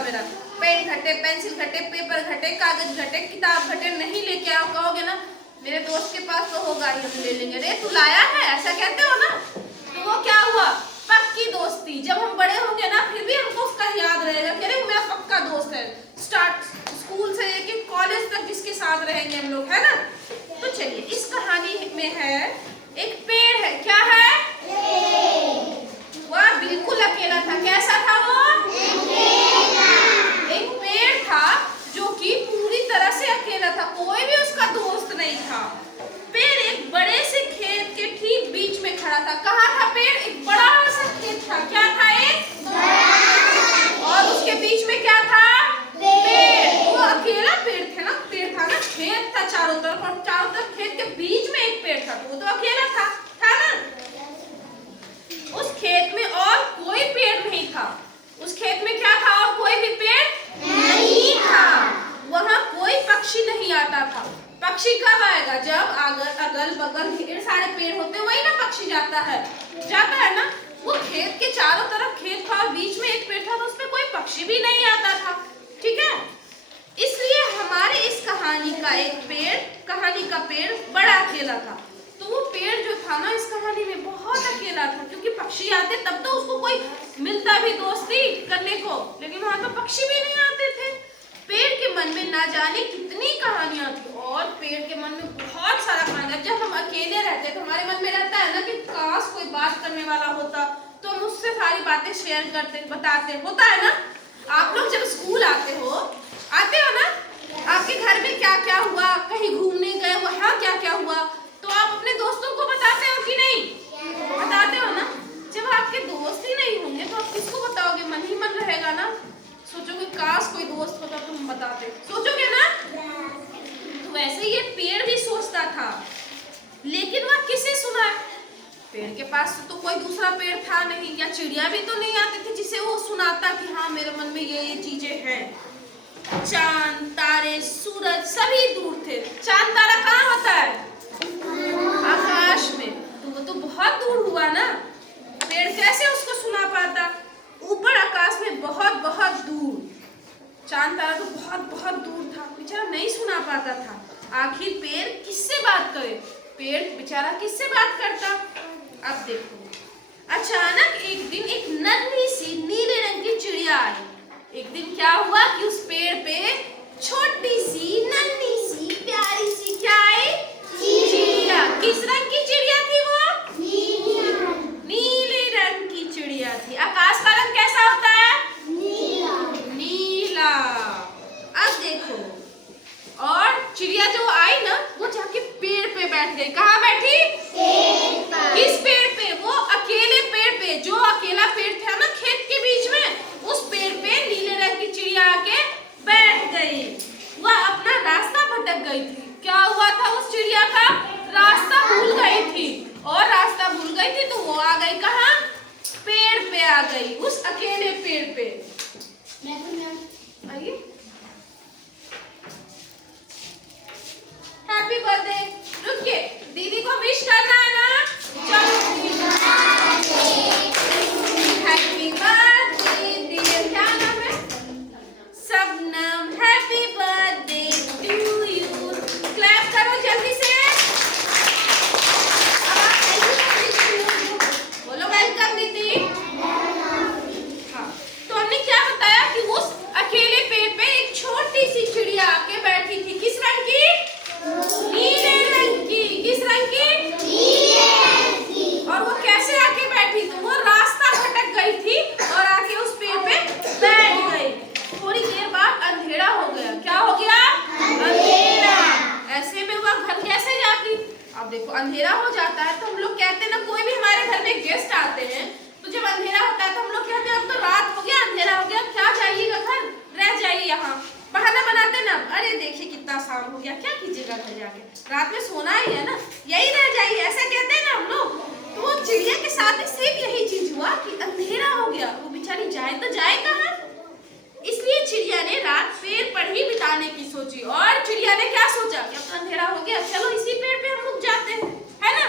जाएगा मेरा। पेन घटे, पेंसिल घटे, पेपर घटे, कागज घटे, किताब घटे, नहीं लेके आओ कहोगे ना मेरे दोस्त के पास तो होगा ही, हम ले लेंगे। अरे तू लाया है ऐसा कहते हो ना, तो वो क्या हुआ, पक्की दोस्ती। जब हम बड़े होंगे ना फिर भी हमको उसका याद रहेगा कि अरे मेरा पक्का दोस्त है। स्टार्ट स्कूल से लेके कॉलेज तक जिसके साथ रहेंगे हम लोग, है ना। तो चलिए इस कहानी में है एक पेड़ है, क्या है, वह बिल्कुल अकेला था। कैसा था वो, एक पेड़ था जो कि पूरी तरह से अकेला था, कोई भी उसका दोस्त नहीं था। पेड़ एक बड़े से खेत के ठीक बीच में खड़ा था। कहाँ था पेड़, एक बड़ा सा खेत था। क्या था, एक और उसके बीच में क्या था, पेड़। वो अकेला पेड़ थे ना, पेड़ था ना, खेत था चारों तरफ और चारों तरफ खेत के बीच में एक पेड़ था, तो वो तो अकेला था ना। उस खेत में और कोई पेड़ नहीं था। उस खेत में क्या था, और कोई भी पेड़ नहीं था। वहां कोई पक्षी नहीं आता था। पक्षी कब आएगा, जब अगल बगल ढेर सारे पेड़ होते हैं, वही ना पक्षी जाता है ना। वो खेत के चारों तरफ खेत था और बीच में एक पेड़ था, तो उसमें कोई पक्षी भी नहीं आता था। ठीक है, इसलिए हमारे इस कहानी का पेड़ बड़ा अकेला था। तो वो पेड़ जो था ना इस कहानी में बहुत अकेला था, क्योंकि पक्षी आते तब तो उसको कोई मिलता भी दोस्ती करने को, लेकिन वहां तो पक्षी भी नहीं आते थे। पेड़ के मन में ना जाने कितनी कहानियां थी, और पेड़ के मन में बहुत सारा कहानियां। जब हम अकेले रहते तो हमारे मन में रहता है ना कि काश कोई बात करने वाला होता तो हम उससे सारी बातें शेयर करते, बताते, होता है ना। आप लोग जब स्कूल आते हो ना, आपके घर में क्या क्या हुआ, कहीं घूमने गए, वहाँ क्या क्या हुआ, तो आप अपने दोस्तों को बताते हो कि नहीं, बताते हो ना। जब आपके दोस्त ही नहीं होंगे तो आप किसको बताओगे, मन ही मन रहेगा ना। सोचोगे काश कोई दोस्त होता तो हम बताते, सोचोगे ना। तो वैसे ये पेड़ भी सोचता था, लेकिन वह किसे सुनाए, पेड़ के पास तो कोई दूसरा पेड़ था नहीं, या चिड़िया भी तो नहीं आती थी जिसे वो सुनाता कि हाँ मेरे मन में ये चीजें हैं। चांद तारे सूरज सभी दूर थे। चांद तारा कहाँ होता है, आकाश में, तो वो तो बहुत दूर हुआ ना। पेड़ कैसे उसको सुना पाता, ऊपर आकाश में बहुत बहुत दूर। चांद तारा तो बहुत बहुत दूर था, बेचारा नहीं सुना पाता था। आखिर पेड़ किससे बात करे, पेड़ बेचारा किससे बात करता। अब देखो, अचानक एक दिन एक नन्ही सी नीले रंग की चिड़िया आई। एक दिन क्या हुआ कि उस पेड़ पे छोटी सी नन्ही सी प्यारी सी क्या आई, चिड़िया। किस रंग की चिड़िया थी वो, नीले रंग की चिड़िया थी। आकाश का रंग कैसा होता है, नीला। अब देखो, और चिड़िया जो आई ना वो जाके पेड़ पे बैठ गई। कहाँ बैठी, किस पेड़ पे, वो अकेले पेड़ पे, जो अकेला पेड़ था ना खेत के बीच में, उस पेड़ पे नीले रंग की चिड़िया आके बैठ गई। वह अपना रास्ता भटक गई थी। क्या हुआ था, उस चिड़िया का रास्ता भूल गई थी, और रास्ता भूल गई थी तो वो आ गई कहाँ, पेड़ पे आ गई, उस अकेले पेड़ पे। आइए, हैप्पी बर्थडे। रुकिए, दीदी को विश करना है ना, चलो हैप्पी बर्थडे डियर, क्या नाम है, Shabnam. Happy birthday to you. Clap करो जल्दी से। बोलो वेलकम दीदी। हाँ, तो हमने क्या बताया कि उस अकेले पेड़ पे एक छोटी सी चिड़िया आके बैठी थी। किस रंग की, नीले रंग की। किस रंग की, नीले रंग की। और वो कैसे आके बैठी थी, वो रास्ता भटक गई थी और आके उस पेड़ पे बैठ गई। थोड़ी देर बाद अंधेरा हो गया। क्या हो गया, अंधेरा। ऐसे में वह घर कैसे जाती। अब देखो, अंधेरा हो जाता है तो हम लोग कहते हैं ना, कोई भी हमारे घर में गेस्ट आते हैं तो जब अंधेरा होता है तो हम लोग कहते हैं अब तो रात हो गया, अंधेरा हो गया, क्या जाइएगा घर, रह जाइए यहाँ। बहाना बनाते ना, अरे देखिए कितना शाम हो गया, क्या कीजिएगा घर जाके, रात में सोना ही है ना, यही रह जाइए, ऐसा कहते हैं ना हम लोग। तो वो चिड़िया के साथ सेम यही चीज हुआ कि अंधेरा हो गया, वो बेचारी जाए तो जाए कहाँ। इसलिए चिड़िया ने रात पेड़ पर ही बिताने की सोची, और चिड़िया ने क्या सोचा कि अब तो अंधेरा हो गया, चलो इसी पेड़ पे हम रुक जाते हैं, है ना।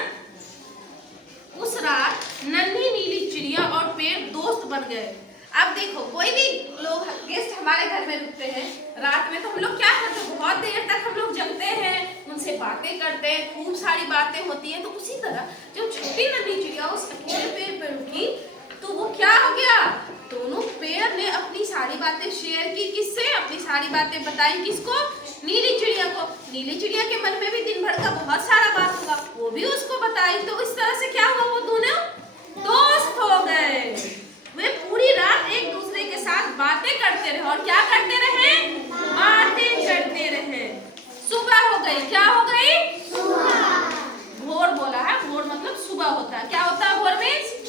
उस रात नन्ही नीली चिड़िया और पेड़ दोस्त बन गए। अब देखो कोई भी लोग गेस्ट हमारे घर में रुकते हैं रात में, तो हम लोग क्या करते हैं, बहुत देर तक हम लोग जगते हैं, उनसे बातें करते हैं, खूब सारी बातें होती हैं। तो उसी तरह जब छोटी नन्ही चिड़िया उस अकेले पेड़ पे रुकी तो वो क्या हो गया, दोनों पेड़ ने अपनी सारी बातें शेयर की। किससे? अपनी सारी बातें बताई। किसको? नीली चिड़िया को। नीली चिड़िया के मन में भी दिन भर का बहुत सारा बात होगा, वो भी उसको बताई। तो इस तरह से क्या हुआ, वो दोनों दोस्त हो गए। वे पूरी रात एक दूसरे के साथ बातें करते रहे। और क्या करते रहे? बातें करते रहे। सुबह हो गई। क्या हो गई? भोर बोला है, भोर मतलब सुबह होता है। क्या होता है भोर में?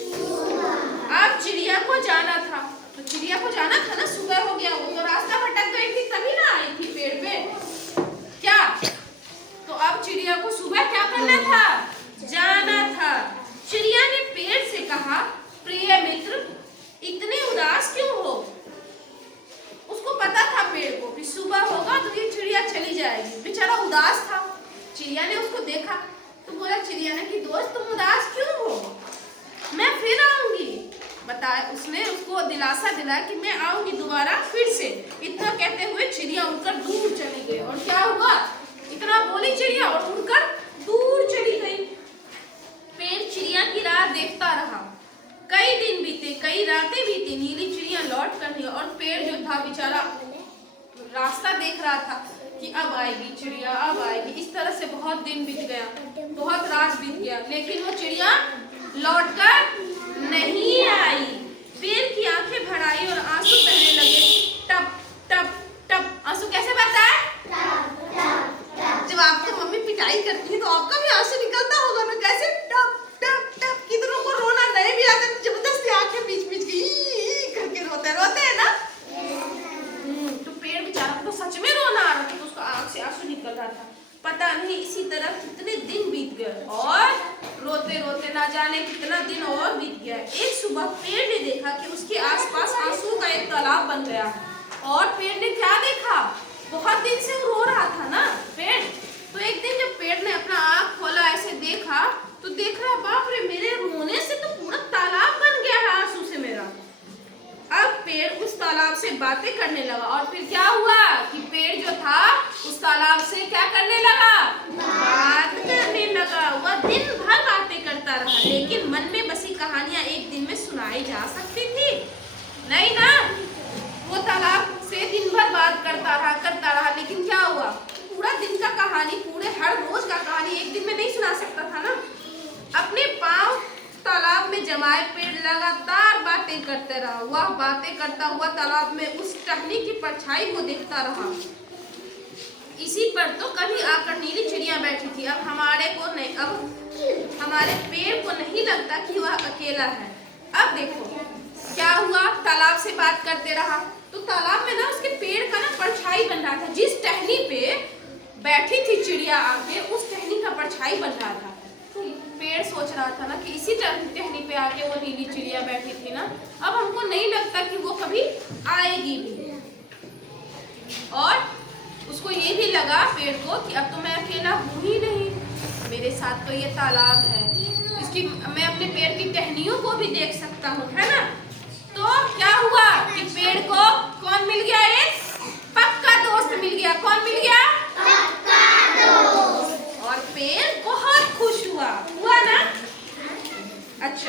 अब चिड़िया को जाना था, तो चिड़िया को जाना था ना, सुबह हो गया, वो तो रास्ता भटक गई थी तभी ना आई थी पेड़ पे। क्या? तो अब चिड़िया को सुबह क्या करना था? जाना था। चिड़िया ने पेड़ से कहा, प्रिय मित्र, इतने उदास क्यों हो? उसको पता था पेड़ को कि सुबह होगा तो ये चिड़िया चली जाएगी, बेचारा उदास था। चिड़िया ने उसको देखा तो बोला चिड़िया ने कि दोस्त तुम उदास क्यों हो, मैं फिर आऊंगी। बताया, उसने उसको दिलासा दिलाया कि मैं आऊंगी दोबारा फिर से। इतना कहते हुए चिड़िया उड़कर दूर चली गई। और क्या हुआ, इतना बोली चिड़िया और उड़कर दूर चली गई। पेड़ चिड़िया की राह देखता रहा। कई दिन बीते, कई रातें बीती, नीली चिड़िया लौट कर नहीं। और पेड़ जो था बेचारा रास्ता देख रहा था कि अब आएगी चिड़िया, अब आएगी। इस तरह से बहुत दिन बीत गया, बहुत रात बीत गया, लेकिन वो चिड़िया लौटकर नहीं आई। पेड़ की आंखें भर आई और आंसू बहने लगे। टप टप टप। आंसू कैसे बहता है? जब आपकी मम्मी पिटाई करती है तो आपका भी आंसू निकलता होगा ना, कैसे? टप टप टप। कितनों को रोना नहीं भी आता, जबरदस्ती आंखें बीच बीच की करके रोते हैं ना। तो पेड़ बेचारा को तो सच में रोना आ रहा था, तो उसका आंख से आंसू निकल रहा था। पता नहीं इसी तरह कितने दिन बीत गए और रोते रोते ना जाने कितना दिन और बीत गया। एक सुबह पेड़ ने देखा कि उसके आसपास आंसू का एक तालाब बन गया। और पेड़ ने क्या देखा, बहुत दिन से रो रहा था ना पेड़, तो एक दिन जब पेड़ ने अपना आँख खोला, ऐसे देखा तो देख रहा, बाप रे, मेरे रोने से तो पूरा तालाब बन गया है आंसू से मेरा। अब पेड़ उस तालाब से बातें करने लगा। और फिर क्या हुआ कि पेड़ जो था उस तालाब से क्या करने लगा, बात करने लगा। वह दिन भर बातें करता रहा, लेकिन मन में बसी कहानियां एक दिन में सुनाई जा सकती थी नहीं ना। वो तालाब से दिन भर बात करता रहा, लेकिन क्या हुआ, पूरा दिन का कहानी, पूरे हर रोज का कहानी एक दिन में नहीं सुना सकता था ना। अपने पाँव तालाब में जमाए पेड़ लगातार बातें करते रहा। वह बातें करता हुआ तालाब में उस टहनी की परछाई को देखता रहा। इसी पर तो कभी आकर नीली चिड़िया बैठी थी। अब हमारे पेड़ को नहीं लगता कि वह अकेला है। अब देखो क्या हुआ, तालाब से बात करते रहा तो तालाब में ना उसके पेड़ का ना परछाई बन रहा था। जिस टहनी पे बैठी थी चिड़िया आके, उस टहनी का परछाई बन रहा था। तो पेड़ सोच रहा था ना कि इसी टहनी पे आके वो नीली चिड़िया बैठी थी ना, अब हमको नहीं लगता कि वो कभी आएगी भी। और उसको ये भी लगा पेड़ को कि अब तो मैं अकेला हूँ ही नहीं, मेरे साथ तो ये तालाब है, इसकी मैं अपने पेड़ की टहनियों को भी देख सकता हूँ, है ना। तो क्या हुआ कि पेड़ को